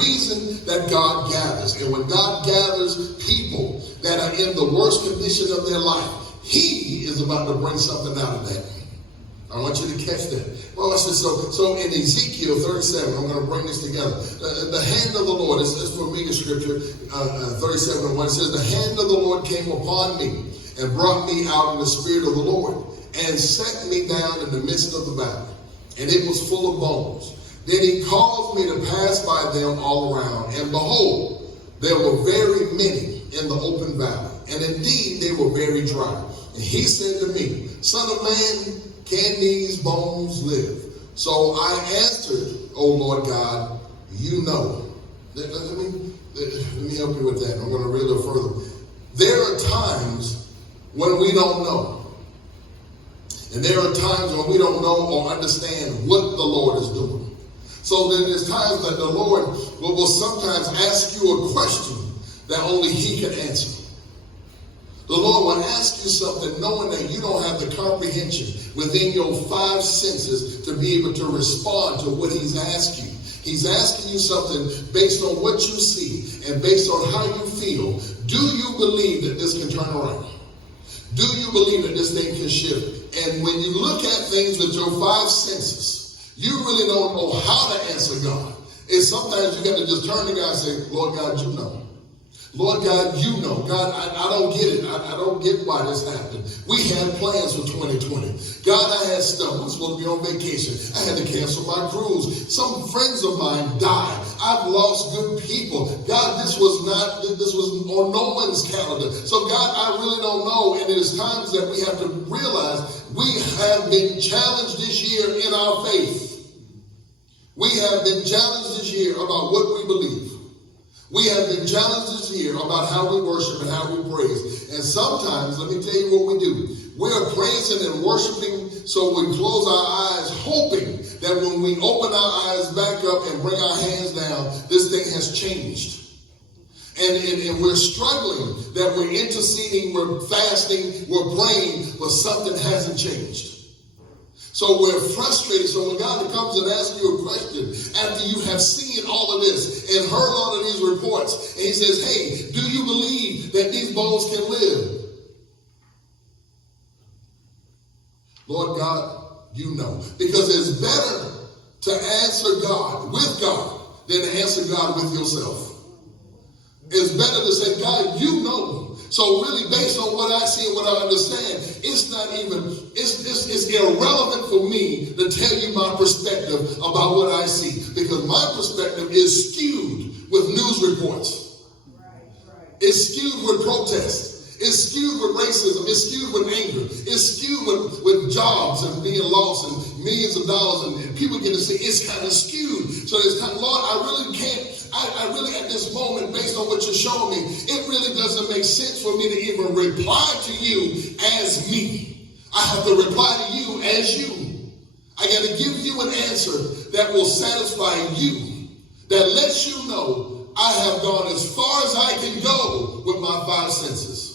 reason that God gathers. And when God gathers people that are in the worst condition of their life, he is about to bring something out of that. I want you to catch that. Well, I said, so in Ezekiel 37, I'm going to bring this together. The hand of the Lord, it's familiar scripture, 37:1, it says, the hand of the Lord came upon me and brought me out in the spirit of the Lord and set me down in the midst of the valley. And it was full of bones. Then he caused me to pass by them all around. And behold, there were very many in the open valley. And indeed, they were very dry. And he said to me, Son of man, can these bones live? So I answered, O Lord God, you know. Let me help you with that. I'm going to read a little further. There are times when we don't know. And there are times when we don't know or understand what the Lord is doing. So there's times that the Lord will sometimes ask you a question that only he can answer. The Lord will ask you something knowing that you don't have the comprehension within your five senses to be able to respond to what he's asking you. He's asking you something based on what you see and based on how you feel. Do you believe that this can turn around? Do you believe that this thing can shift? And when you look at things with your five senses, you really don't know how to answer God. And sometimes you got to just turn to God and say, Lord God, you know. Lord God, you know. God, I don't get it. I don't get why this happened. We had plans for 2020. God, I had stuff. We were supposed to be on vacation. I had to cancel my cruise. Some friends of mine died. I've lost good people. God, this was on no one's calendar. So God, I really don't know. And there's times that we have to realize we have been challenged this year in our faith. We have been challenged this year about what we believe. We have been challenged this year about how we worship and how we praise. And sometimes, let me tell you what we do. We're praising and worshiping, so we close our eyes hoping that when we open our eyes back up and bring our hands down, this thing has changed. And we're struggling that we're interceding, we're fasting, we're praying, but something hasn't changed. So we're frustrated. So when God comes and asks you a question after you have seen all of this and heard all of these reports, and he says, hey, do you believe that these bones can live? Lord God, you know. Because it's better to answer God with God than to answer God with yourself. It's better to say, God, you know. So really, based on what I see and what I understand, it's irrelevant for me to tell you my perspective about what I see, because my perspective is skewed with news reports. Right. It's skewed with protests. It's skewed with racism. It's skewed with anger. It's skewed with jobs and being lost and millions of dollars and people get to see. It's kind of skewed. So it's kind of, Lord, I really can't. I really, at this moment, based on what you're showing me, it really doesn't make sense for me to even reply to you as me. I have to reply to you as you. I got to give you an answer that will satisfy you, that lets you know I have gone as far as I can go with my five senses.